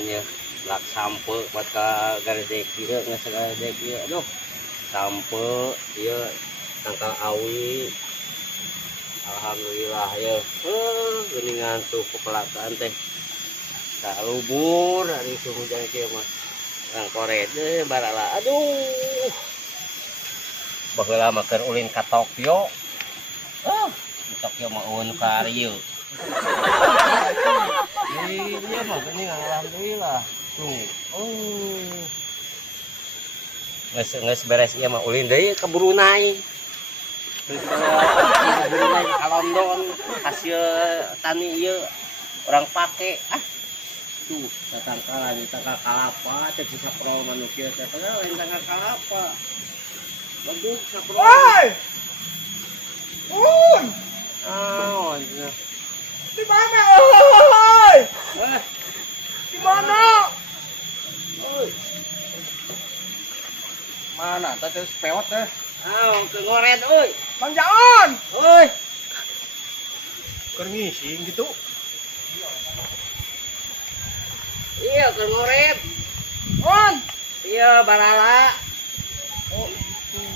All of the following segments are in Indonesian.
pisan ya belak sampe buat ke garedek ieu geus garedek ieu aduh sampe ieu tangkal awi alhamdulillah ya geuningan tuh kepelakaan teh tak lubur hari itu hujan kieu mah orang koret deh barala aduh baheula mah keur ulin ka Tokyo di Tokyo mah ulin ka Rio iya mah ini alhamdulillah tuh nges beres iya mah ulin deui ke Brunei ka London hasil tani ieu orang pake tuh tatangkalan tangkal kalapa teh sapro manusia teh lain tangkal kalapa bagus sapro Di mana? Oi! Di mana? Oi. Mana? Tadi pewot teh. Ke ngoret euy. Mang Jaon. Oi. Keur ngising gitu. Iya ke ngoret. On. Iya barala.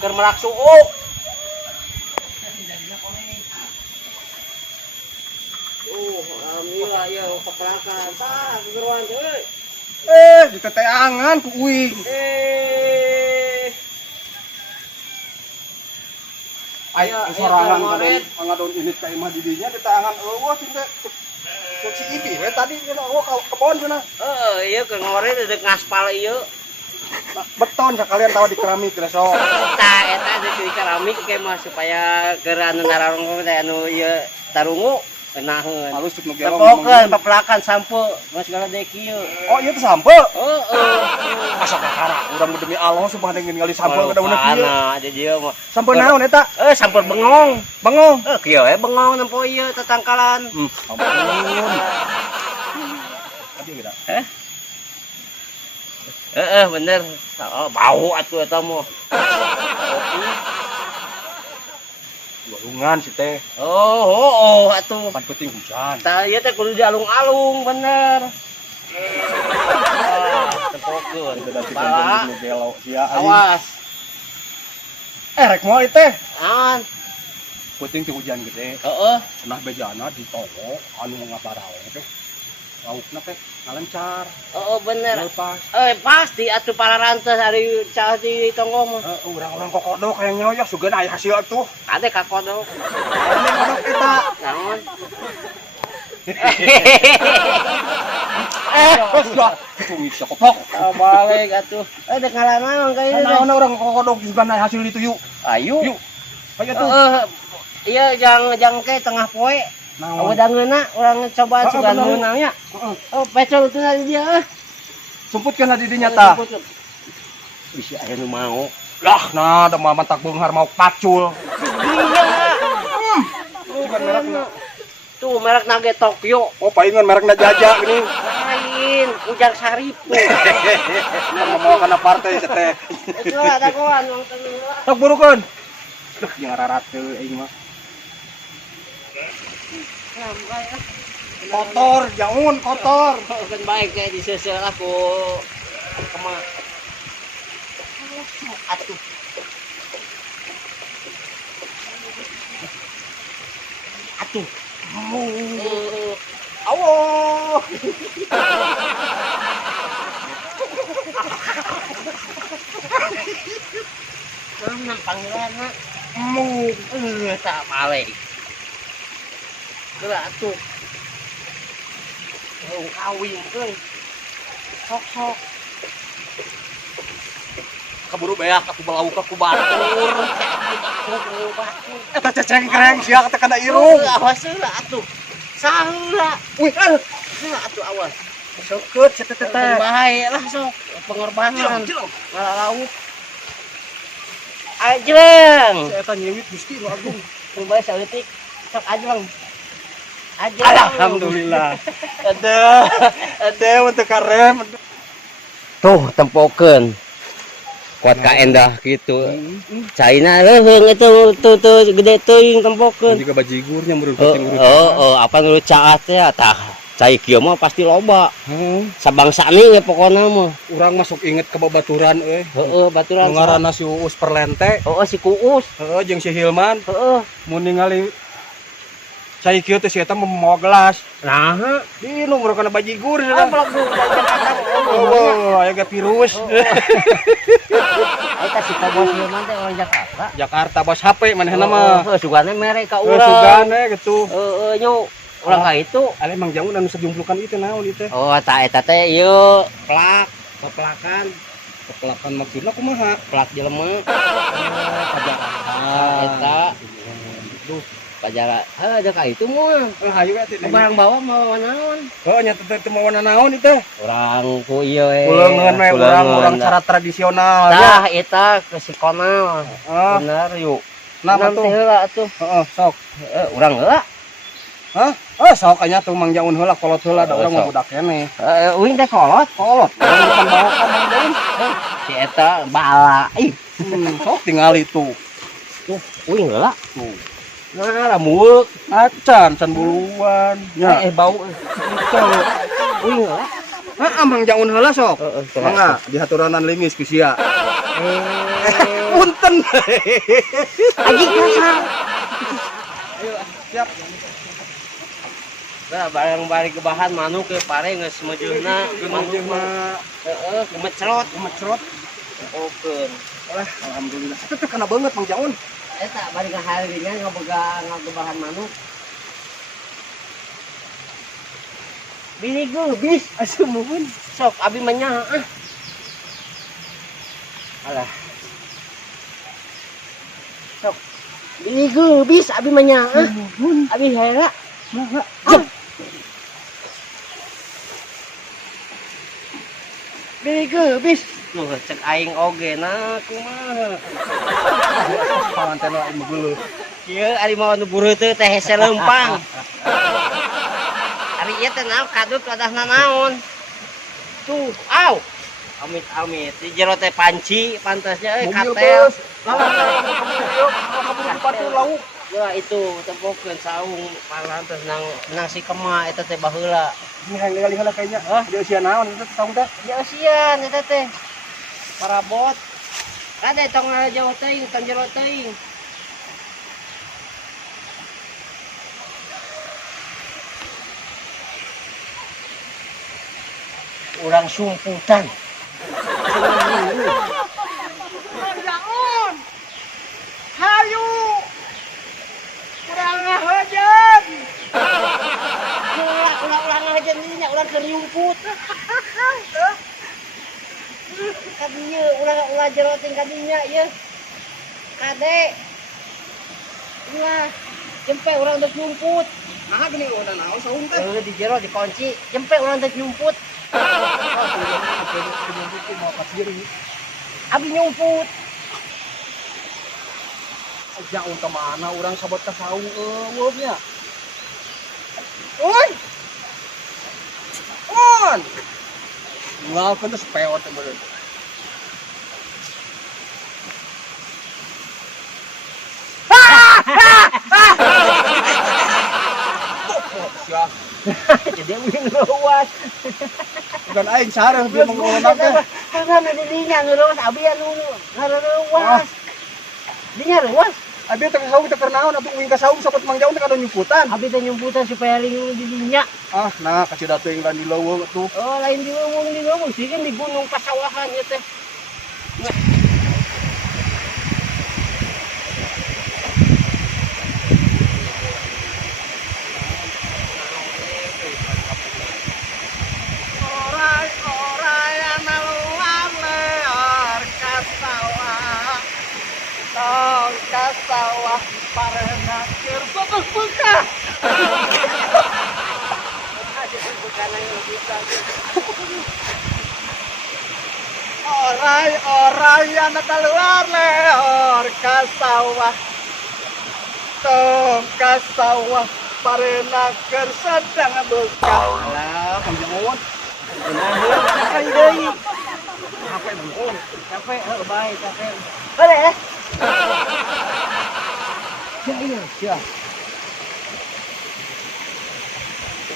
Keur melak suuk. Alhamdulillah ya kepelakan tah geruan euy. Diteteangan ku uing. Ai sorangan ngadon unit ka imah didinya diteangan eueuh teh. Cek si Ibi we tadi eueuh ka pohon cenah. Ieu ke ngoret deuk ngaspal ieu. Beton sakalian tawa di keramik reso. Eta di keramik ke mah supaya keur anu nararong teh anu ieu tarungu Enaheun. Halus cek nu gelo. Tepokeun pepelakan sampe geus galedek ieu. Oh ieu teh sampe? Heeh. Asa kakara urang demi Allah subhanahu ningali sampe kadawuna kieu. Ana jadi ieu mah. Sampe naon eta? Sampe bengong. Bengong. Kieu bengong nempo ieu tatangkalan. Ampun. Tadi kita. Bener. Bau atuh eta mah. Warungan sih teh. Atuh. Pan penting hujan. Tah ieu teh kudu dialung-alung bener. Tepokeun. Awas. Rek moal teh. Naon? Penting teh hujan gede. Heeh. Cenah bejana di toko anu ngabarawe teh. Laukna teh ngalencar. Bener. Lepas. Pasti atuh pararan teh ari cah di tonggo mah. Urang-urang kokodok kayak nyoyok sugan aya hasil atuh. Ade ka kodok. Ini kodok kita. Naon? Itu bisa kopok. Balik atuh. Dek ngalanang ka ieu. Naon urang kokodok sugan aya hasil itu yuk. Ayo. Yuk. Ayo tuh. Iya jang ke tengah poe. Naon? Udangeuna urang coba sugan meunangnya. Pecol teh di dia. Sumputkeun di dinya tah. Bisa aya nu mau. Lah, nah da mah mantak beunghar mau pacul. Sugan merekna. Tuh merek Nage Tokyo. Oh, paingan merekna Jaja gini. Lain, Ujang Saripu. Mau kana partai teh. Itu ada kawan wong teu. Sok burukeun. Duh, jeung ngararat teu aing mah. Kotor, jaun kotor. Kan baik kayak disesel aku kema. Atuh. Atuh. Allah. Nang panggilanna. Tak balik. Geura atuh. Kawin euy. Sok-sok. Kaburu beak aku balauk aku batur. Batur. Eta cecengkreng sia teh kana irung. Awas heula atuh. Saheula. Wih, Heula atuh awas. seukeut sia teh teh. Bae lah sok pengorbanan. Ngalauk. Ajeng. Saya eta nyiwit Gusti nu agung. Rumah saeutik. Sok ajeng. Ajeng. Alhamdulillah. Ada untuk karem. Tuh tempokeun. Kuat ka endah gitu. Caina leuheung itu tuh gede teuing tempokeun. Juga bajigurnya menurut apa nurut caat teh tah. cai kieu mah pasti loba. Sabangsani ya pokona mah. Urang masuk inget ke babaturan Heeh, baturan. ngaranna si Uus Perlente. Heeh, si Kuus. Heeh, jeung si Hilman. Heeh. Mun ningali cai kieu teh si eta mau gelas. Nah, Di nu murah kana bajigur ah cenah. blok dulu Jakarta. Oh, aya ge virus. Eta si Bos Hilman teh orang Jakarta. Jakarta bos HP manehna mah. Heeh, sugana mere ka Urang urang. sugane gitu. Heeh, nyu urang ka itu. Ale Mang Jaun anu sajumplukan itu naon ieu teh? Oh, eta teh ieu plak, peplakan, Kepelakan maksudna kumaha? plak jelema. Pajakan. Eta Duh, pajara. Ada ka itu mah. hayu eta teh. Barang bawa mau naon? Oh, nya teh mau naon ieu teh? Urang ku ieu we. Uleungeun we urang cara tradisional Tah eta ke sikonal. Ah, Bener yuk. nah Nanti tuh. heula atuh. Heeh, sok. Urang heula. Hah? Sok anya tuh Mang Jaun heula kolot heula da urang mah budak keneh. Uing teh kolot. Kolot. Urang bukan bawa ka Mang Jaun. Si eta bala. Ih, Sok tingali tuh. tuh uing heula. Tuh. Nah, lamuk. Acan can buluan. Nya. Bau. Uing heula. Heeh, Mang Jaun heula sok. Heeh, Mangga dihaturanan lingis ku sia. Eh, Punten. aji kasar. Ayo, siap. Nah, barang balik ke bahan manuk ke pare geus mejeuna manuk mah. Heeh, gemecrot. Macrot. Okeun. Alhamdulillah. Itu teh kana banget Mang Jaun. Eta bari ngaharinya ngagebahan manuk. Bini geubis asuh muhun. Sok abi mah nya ah. Alah. Sok. Bini geubis abi mah nya ah. Abi haera. Bini geubis. Tuh cek aing oge na kumaha. Panganten lain mah Ieu ari mau nu buru teh teh hese leumpang. Ari ieu teh naon kadut wadahna naon. Tuh, aw. Amit-amit di jero teh panci pantasnya katel. Kamu lauk. Ya itu tempokeun saung parantos nang si kema eta teh baheula. Ini ningali heula kayaknya. Dia sia naon itu tahu teh. Ya sian eta teh. Parabot. Kada tong jauh teuing kan jero teuing. Urang sumputan. Jangan. Hayu. Urang ngahajan. Ulang ngahajan nya urang keur nyumput. Kadieu ulah jero teh kadinya ieu. Kade. Ulah jempe urang teh nyumput. Nah, gini udah naon saung teh. Di jero dikunci, jempe urang teh nyumput. Mau kasiri. Abi nyumput. Jauh ke mana orang sabot ke saung eueuhnya. Oi. On. Ngalakeun teh speot teh bener. Sia. Jadi uing luas. Bukan aing sareng dia mengolona teh. Kan di dinya ngeureus abi anu ngareureuwas. Dinya reuwas. Abi teh saung teh keur naon atuh uing ka saung sabot Mang Jaun teh kada nyumputan. Abi teh nyumputan supaya lingung di dinya. Ah, nah kasih dateuing lan di leuweung atuh. Oh, lain di leuweung sih kan di gunung pasawahan ya teh. Orai anu luar leor ka sawah. Tong ka sawah parena keur buka. Orai anu keluar leor ka sawah. Tong ka sawah parena keur sedang buka. Alah, Mang Jaun. Capek deui. Capek Mang Jaun. Capek, bae capek. Boleh. Ya iya, sia.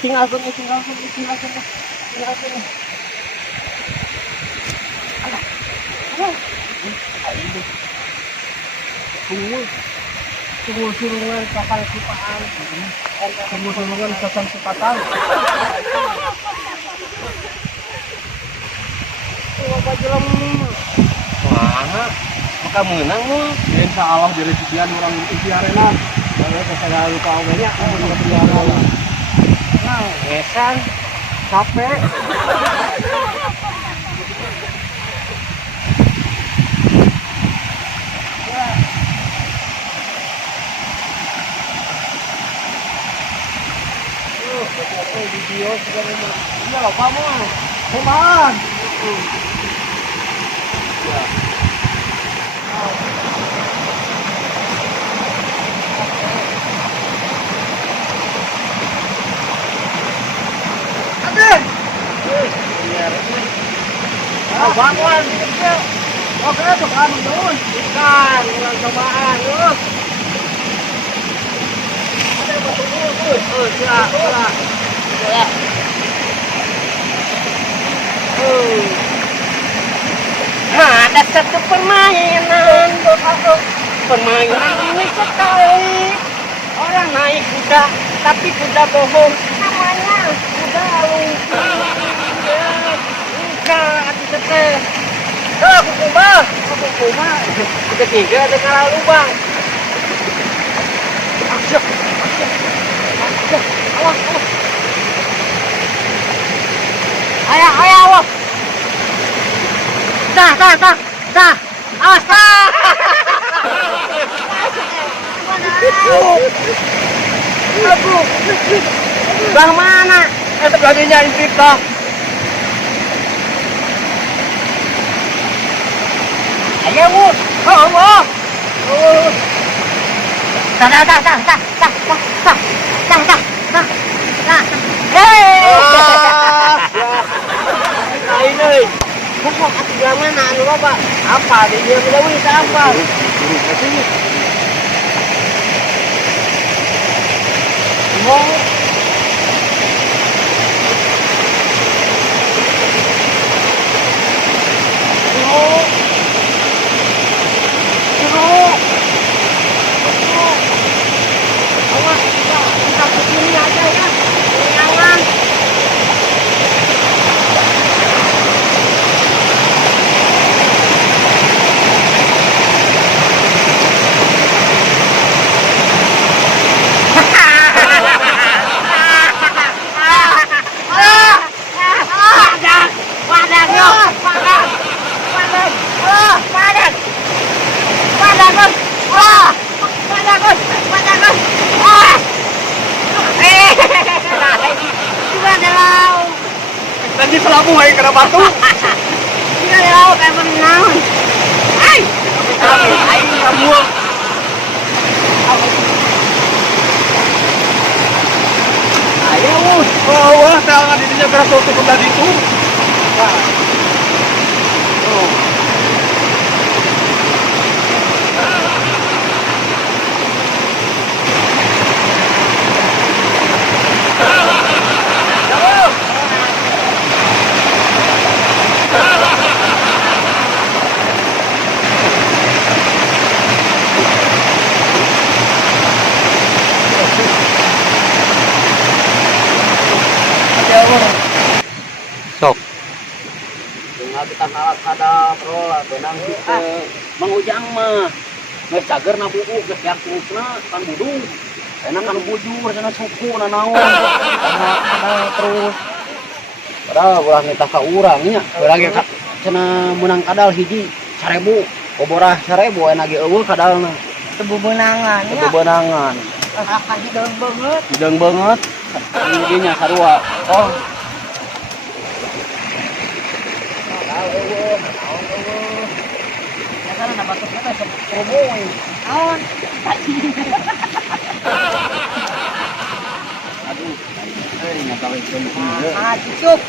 tinggalkan. Sumur-sumurungan kapal kupaan. Sumur-sumurungan sasan sepatan. Apa jelem? Mana? Maka menang mu. Insya Allah dari sekian orang ikhtiarena. Kalau saya lupa ogenya, nah, ngesan, capek. Video segala macam. Iya loh, kamu. Hebat. Ya. Aden. Bener. Bangun. Oke, tekan turun. Ikan, ulang cobaan, loh. Ya. Ada satu permainan. Permainan ini sekali. Orang naik kuda, tapi kuda bohong. Namanya kuda lumpur. Enggak, teteh. Aku kumbang. Ketiga ada kalah lubang. Awas. Ayo. Dah. Awas, Aku. Bang mana? Lagi nyari pita. Ayo, Bu. Oh. Dah. Ini. Pokok ati mana anu Bapak? Apa dia udah bisa apa? Mau kita kesini aja ya. Jangan. Lagi selamu hai kena batu. Ini ada lauk kayak berenang. Hai. Hai kamu. Ayo, Wah, saya nggak didinya gerak tutup tadi itu. sok. Dengan kita kalah kada bro lah benang kita. Mang Ujang mah geus cager na buku geus siap terusna kan budung. Enak kan bujur sana suku na naon. Ada terus. Padahal ulah minta ka urang nya. Urang ge cenah menang kadal hiji 1000. Oborah 1000 enak ge eueuh kadalna. Tebu benangan nya. Tebu benangan. Hideung banget. Ini nya sarua. Oh. Karena na batuk kita promoin. Aon. Aduh. Nyakawin cukup.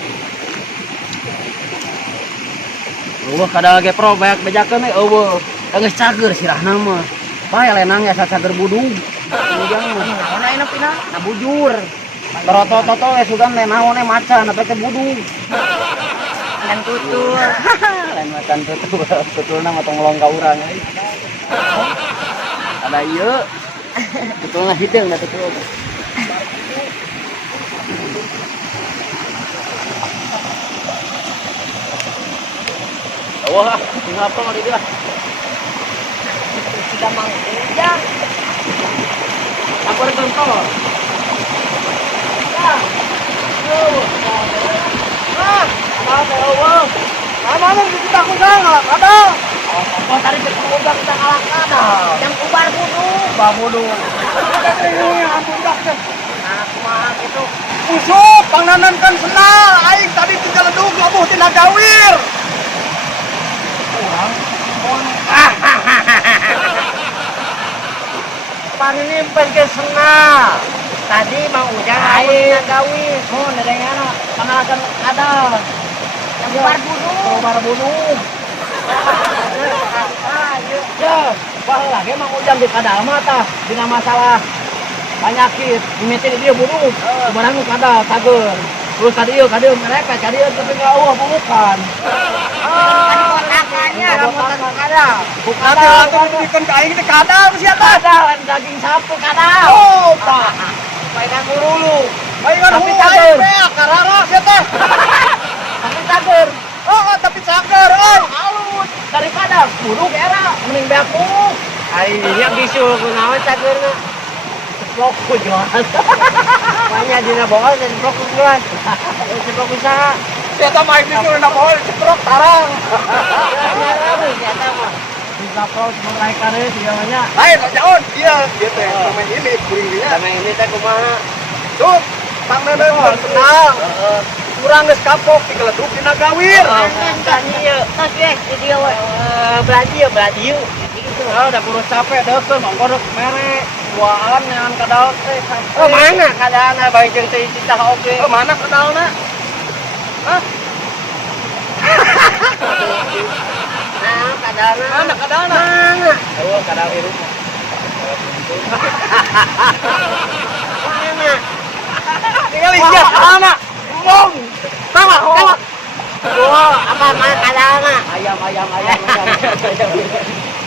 Eueuh kada ge pro banyak bejakeun eueuh. Geus cager sirahna mah. Bae lenang ya cager budung. Ujang mah. Mana enak pina? Na bujur. Toto sudah naon macan apa teh budung. Dan tutul. Lain macan tutul. Tutulna mah tong ngelong ka urang euy. Ada ieu. Tutulna hideung da tutul. Wah, tinggal apa mau dia? Sudah mang ujang. Aku ada contoh. Mana kita aku sangat ada. Oh tadi ketemu udah kita kalahkan. Yang kubar budu. Babodo. Ada ini ampun dah. Aku mah gitu. Usuk panganan kan senang. Aing tadi tinggal ledug labuh tina gawir. Panimpen ke senang. Tadi mang ujang air gawi. Oh nedengana pangalakan ada. Yang kubar budu. Kobar budu. Ya, wah lagi mang ujang di kadal mata dina masalah penyakit mimiti dia budu. Barang nu kada tager. Terus kadieu mereka kadieu tapi enggak bukan. Tadi kotakannya rambutan kada. Bukan langsung diberikan ke aing teh kadal sia tah. Kadal daging sapi kadal. Oh, tah. Mainan dulu. Aing Tapi hulu cager. aing teh karara sia teh. Tapi cager. Oh, tapi cager euy. Halus daripada buruk era mending beaku. Hari ini yang bisu kunaon cagerna. Blok kujuan. Banyak dina bawa dan blok kujuan. Ceplok bisa. Sia tah main disuruh na bawa ceprok tarang. Bisa pro mulai kare dia banyak. Lain jaon iya ieu teh pemain ini kuring dinya. Sama ini teh kumaha? Tut, panganan kan senang. Kurang geus kapok digeleduk dina gawir. Kan ieu. Tapi di dia we. Berarti yuk. Gitu. Ah, udah kurus capek deukeun monggo rek mere. Duaan neangan kadal teh. Oh mana kadana bae jeung teh cicah oge. Oh, mana kadalna? Hah? Nah, kadana. Mana kadalna? Mana? Oh, kadal hirup. Mana? Tinggal iya kadalna. Ngomong. Tawak. Oh, apa mana kadana? Ayam.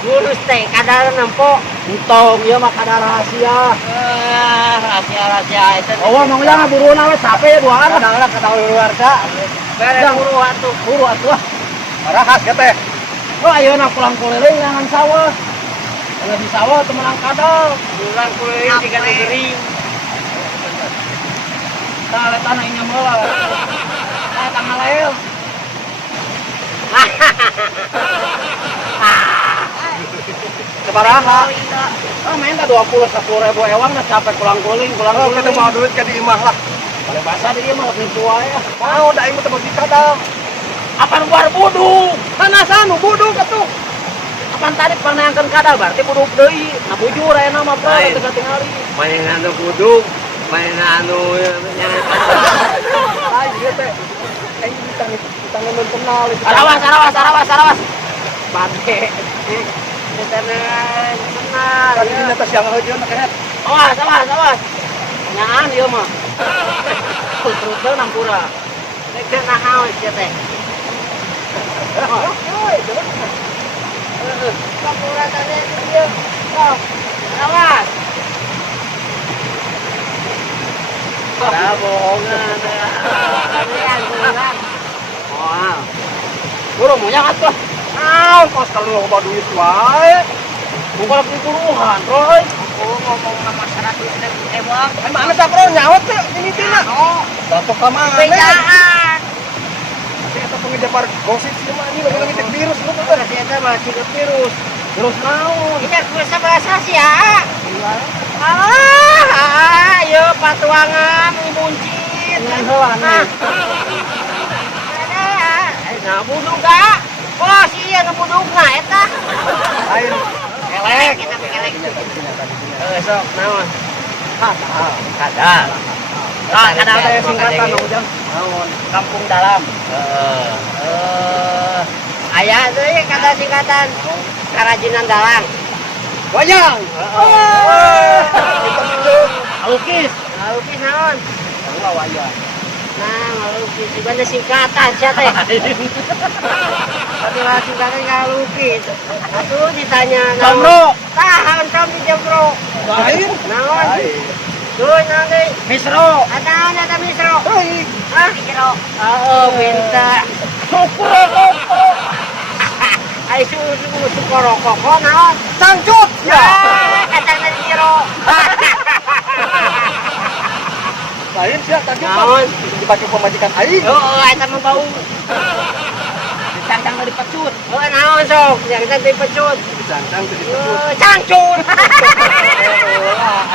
Ngurus teh kadana nempo. Entong ieu mah kadal rahasia. Rahasia itu. Oh, mau jangan buruan we capek duaan. Kadal keluarga. Bere buru atuh. Buru atuh. Rahas ya teh. Oh, ayeuna pulang keliling ngangan sawah. Kalau di sawah teu menang kadal. Pulang keliling tiga negeri. Tah le tanah nya meula. Tah tanggal lael. Sabaraha? Ah, main teh 20-10 ribu ewang na capek pulang keliling. Oh, kita mau duit ke di imah lah. Kalau bahasa di imah lebih tua ya. Mau da imah teh bagi kadal. Apaan buar buduk? Panasan nu buduk atuh. Apaan tadi panangkeun kadal berarti buduk deui. Nah bujur ayeuna mah bro Lain. teu tingali. Main anu buduk, main anu nyanyi. Ah, ieu teh. Aing ditang nu kenal. Sarawas. Bade. Tenan, tenan. Tadi dina teh siang heujeun kehet. Awas. Nyaan ieu mah. Terus nampura. Nek nahaw ieu teh. Nampura tadi ieu. Awas. Dah bohongan. Wah. Burung moyang atuh. Ah, kos kalau loba duit wae. Bukan lagi buruhan, Roy. Oh, ngomong sama 100.000 ewang. Mana sak bro nyawa teh ini tina. Oh, datuk ka mana? Bedaan. Eta pengejar gosip sih mah ini lagi ngecek virus lu tuh. Ternyata masih ke virus. Virus naon? Ini bahasa bahasa sih ya. Ayo patuangan muncit. Ngan heula nih. Nah, buduk gak? Oh, si iya ngebudukna eta. Lain. Kelek. Kita kelek. Sok naon? Kadal. Ah, kadal teh singkatan dong. ujang. Naon? Kampung dalam. Aya teh ya kata singkatan. Karajinan dalang. Wayang. Alukis naon? lawaya. Nah, ngalukis di mana singkatan sih teh. Tadi lah singkatan ngalukis. Aduh ditanya Jamro. Tahan kami Jamro. Lain. Naon? Tuh nanti Misro. ada misro. Hei. Ah, misro. Oh, minta. Syukur. Ai susu korokok naon? Cangcut. Ya, kacang dari misro. Lain sih tadi Naon? dipakai pemajikan aing. Oh, eta mah bau. Dicangcang dari pecut. Oh, naon sok? Yang tadi pecut. Dicangcang dari pecut. Oh, cangcut.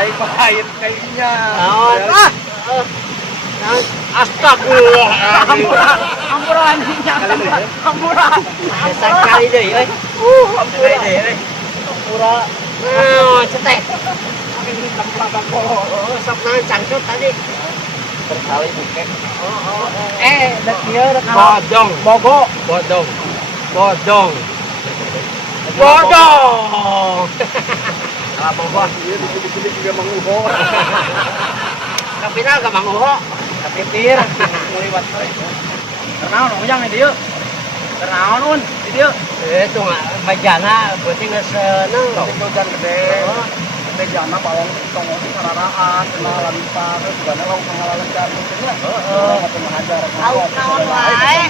Aing main kayaknya. Naon? Naon? Astagfirullahaladzim. Ampura anjingnya. Ampura. Sekali deh, euy. Sekali deh, euy. Ampura. Naon, cetek. Ini ampura bako. Oh, sok naon cangcut tadi. Berkali buke. Dek ieu rek Bodong. Bogo. Bodong. Bodong. Bodong. Salah bogo. Iya dikit-dikit juga manguho. Tapi na ka manguho. Kapipir. Muliwat euy. Ternaon ujang di dieu? Ternaon un di dieu? Itu mah bajana penting geus seuneu. Hujan gede. Gede jana balong tongong sararaan kena lampa terus juga lauk ngalalan jamu nya. Heeh. Atuh ngajar. Lauk naon wae?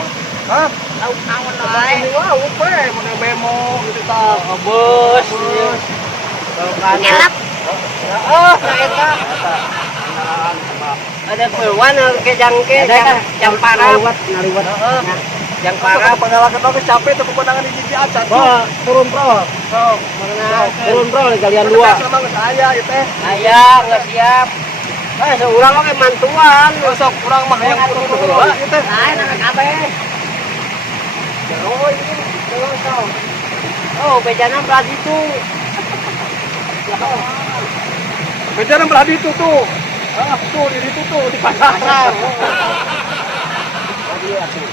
Hah? Lauk naon wae? Ini lauk we, mun bemo gitu tah. Bos. Ngelap. Oh, eta. Ada keluar ke jangke jang parah. Ngaliwat. Heeh. Jang Parah parah. pengalaman oge capek teu pemandangan di sisi acan. Oh, turun pro. Sok. Turun pro kalian dua. Sama geus aya ieu teh. Aya, nggak siap. Seurang oke mantuan. Sok urang mah hayang turun heula ieu teh. Lain anak kabeh. Oh, ini belum tahu. Oh, bejana belah itu. Bejaran belah ditu tuh. Tuh di situ tuh di pasar. Tadi atuh.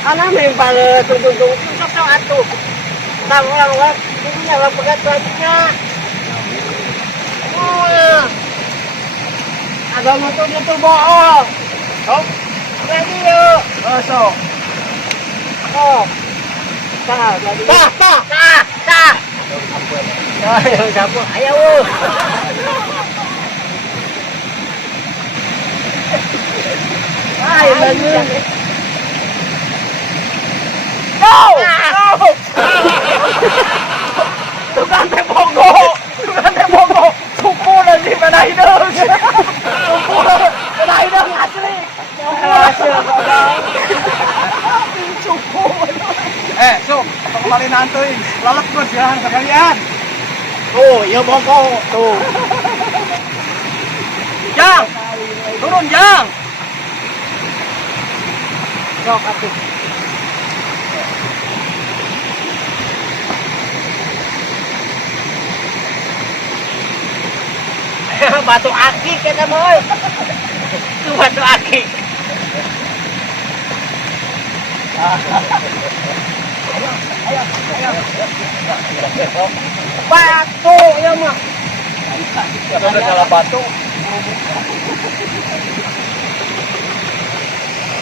Ana mempal tunggu-tunggu sok atuh. Bang orang ini nyala pegat bajunya. Oh. Ada motor itu bohong. Sok. Ready yuk. Sok. Oh. Tah, tah. Ayo, sampun. Ayo. Ayo, bangun. Go! Tukang teh bogo. Suku nanti mana hidup. Suku mana hidup asli. Hasil kodang. Suku. Sok, kembali nantuin. Lalap terus jalan sekalian. Oh, iya bogo. Tuh. Jang. Turun, Jang. Sok atuh. Batu aki kita boy. Itu batu aki. Batu ya mah. Ada salah batu.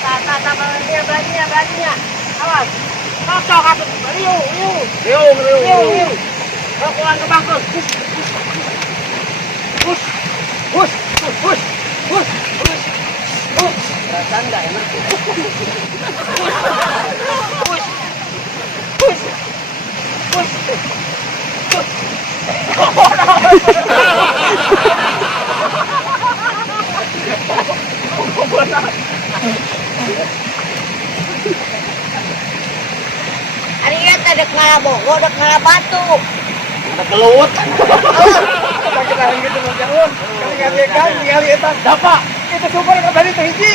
Tak belanja. Awas. Cocok atuh. Riu. Kau keluar ke bangkut. Push. Perasaan enggak enak. Ari eta dek ngalabogo, dek ngalabatu. Ada kelut. Pakai tangan gitu mau jauh. Kali eta dapat. Itu super kembali teh hiji.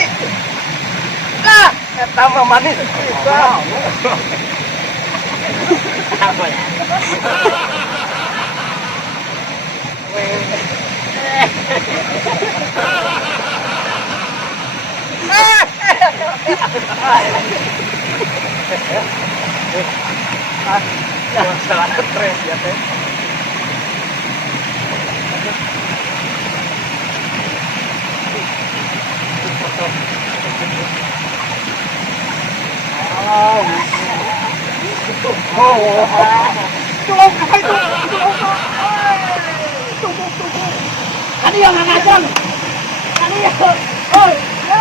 Lah, Eta mah manis. apa ya? Masalah stres ya teh. Tadi yang ngajang. Tadi yang. Oi, yo.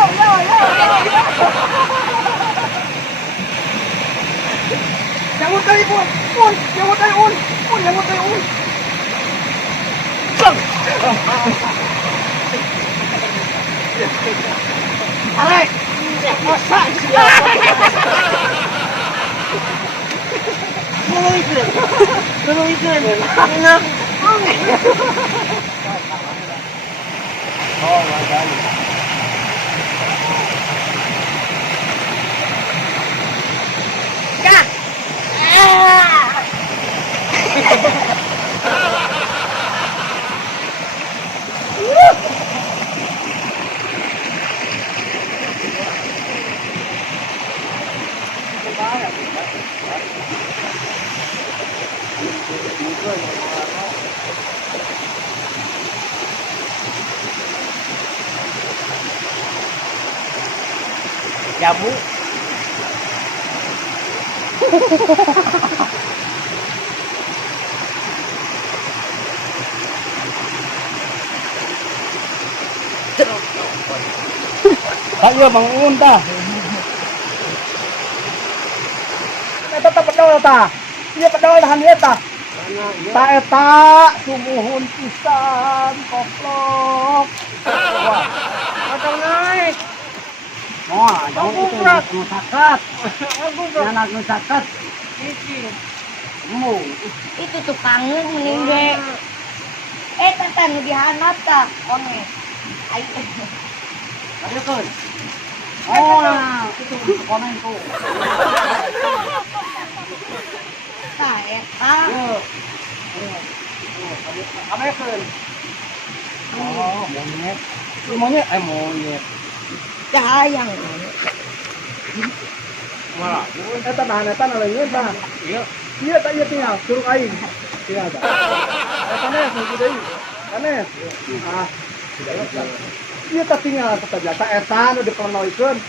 Jangan tadi un. Jangan tadi un. Jangan tadi un. Alek. Masa siapa? Belum ikut. Enak. Oh, makanya. Kak. Jamu. Ayo Bang Un tah. Eta teh pedol tah. Ieu pedol tahan ieu tah. Ta eta sumuhun pisan koplok. Wah, potong naik. Wah, jangan itu nu sakat. Anak nu sakat. Iki. Itu tukangnya mending ge. Tata nu dihanap tah. One. Ayo. Ayo kan. Oh, itu komen tuh. Tah eta. Apa ya kan? Oh, monyet. Monyet. Sayang. Wah, eta tahan eta nalengin tah. Iya. Iya tak iya tinggal suruh aing. Tinggal tah. Eta nes nu deui. Kanes. Ah, tidak. Iya tak tinggal saja. Tak eta nu dipelonoikeun.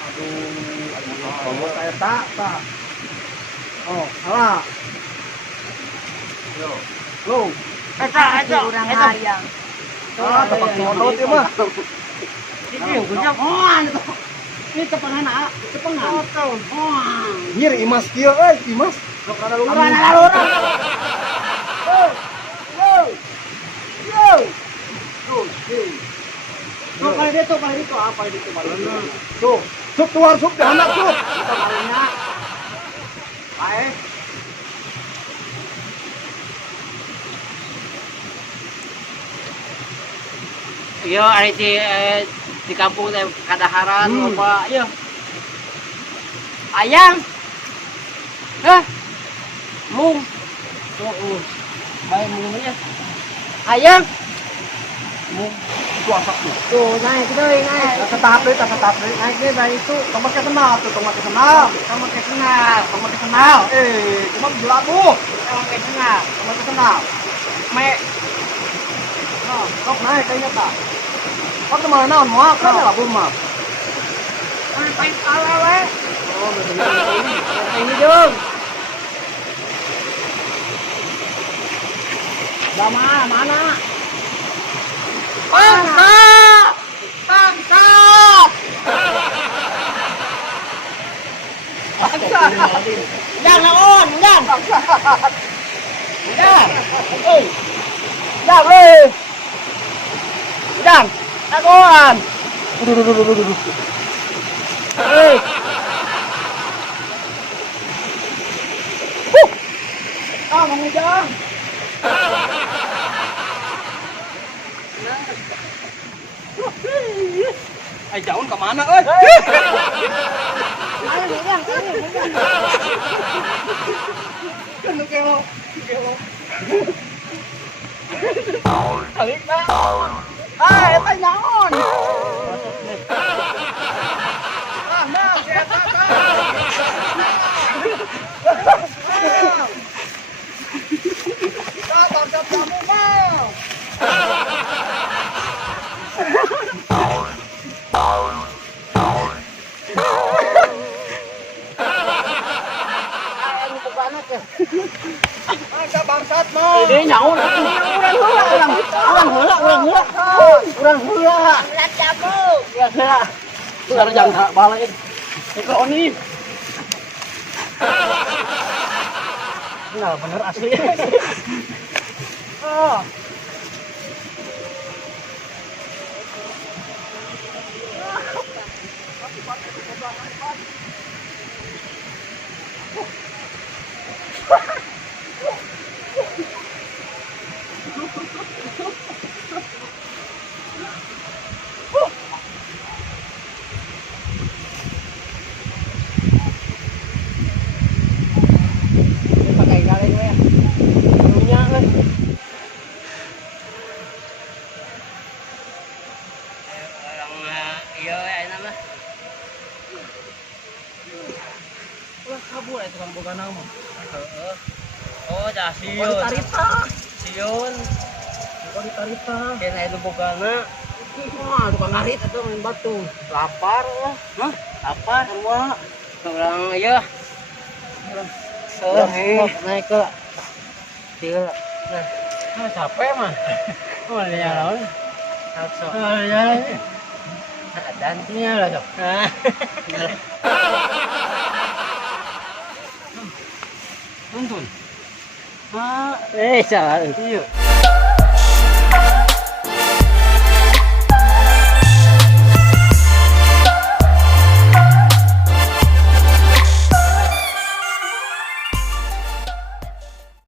Aduh, tak eta tah. Oh, salah. Yo. Lo. Eta urang hayang. Ah, tepak modot ieu mah. Ini gujang. Ini cepengana, cepengan. Oh. Nyir imas kieu euy, imas. Sok rada lurang. Yo. Tuh, kali dia tuh, apa itu balonnya? Tuh, sup keluar sup, anak sup. Kita balonnya. Baik. Yo, ari di kampung teh kadaharan loba ieu. Ayang. Hah? Mung. Tuh. Bae mungnya. Ayang. Mung itu asap tuh. Tuh, naik deui, naik. Tak ketap deui. Naik deui bae itu. Kamu kenal tuh, kamu kenal. Kamu kenal. Cuma gila tuh. Kamu kenal. Kamu kenal. Me. Nah, sok naik kayaknya tak. Kok kemana naon mau kan lah bun mah. Main kalah we. Oh, betul. Ini dong. Mana? Bangsat. Jangan on, jangan. Jangan. Jangan. Tagoan. Duh. Mang Ujang. Jauh ke mana euy? Ayo Ujang. Kan kelo. Alik na. Eta nyaon? Nah, eta kan. Tangkap kamu mau. anak ya. Ada bangsat mah. Ini nyaur urang heula. Berat jamu. Ya heula. Urang jangan balik. Itu oni. Nah, bener asli. Oh. Pakai galeng we. Punya kan. Orang iya enak mah. Ulah kabur eta tukang boga nama. Heeh. Oh, dah Kok siun. ditarita? Siun. Kok ditarita? Kena itu bogana. Wah, tukang ngarit eta main batu. Lapar lah. Hah? Lapar semua. Orang iya. Naik ke Tiga. ah, capek mah. Oh, dia lawan. Satu. Oh, ya. Dan Ini lah, Cok. Tuntun. Ah, salah. iya.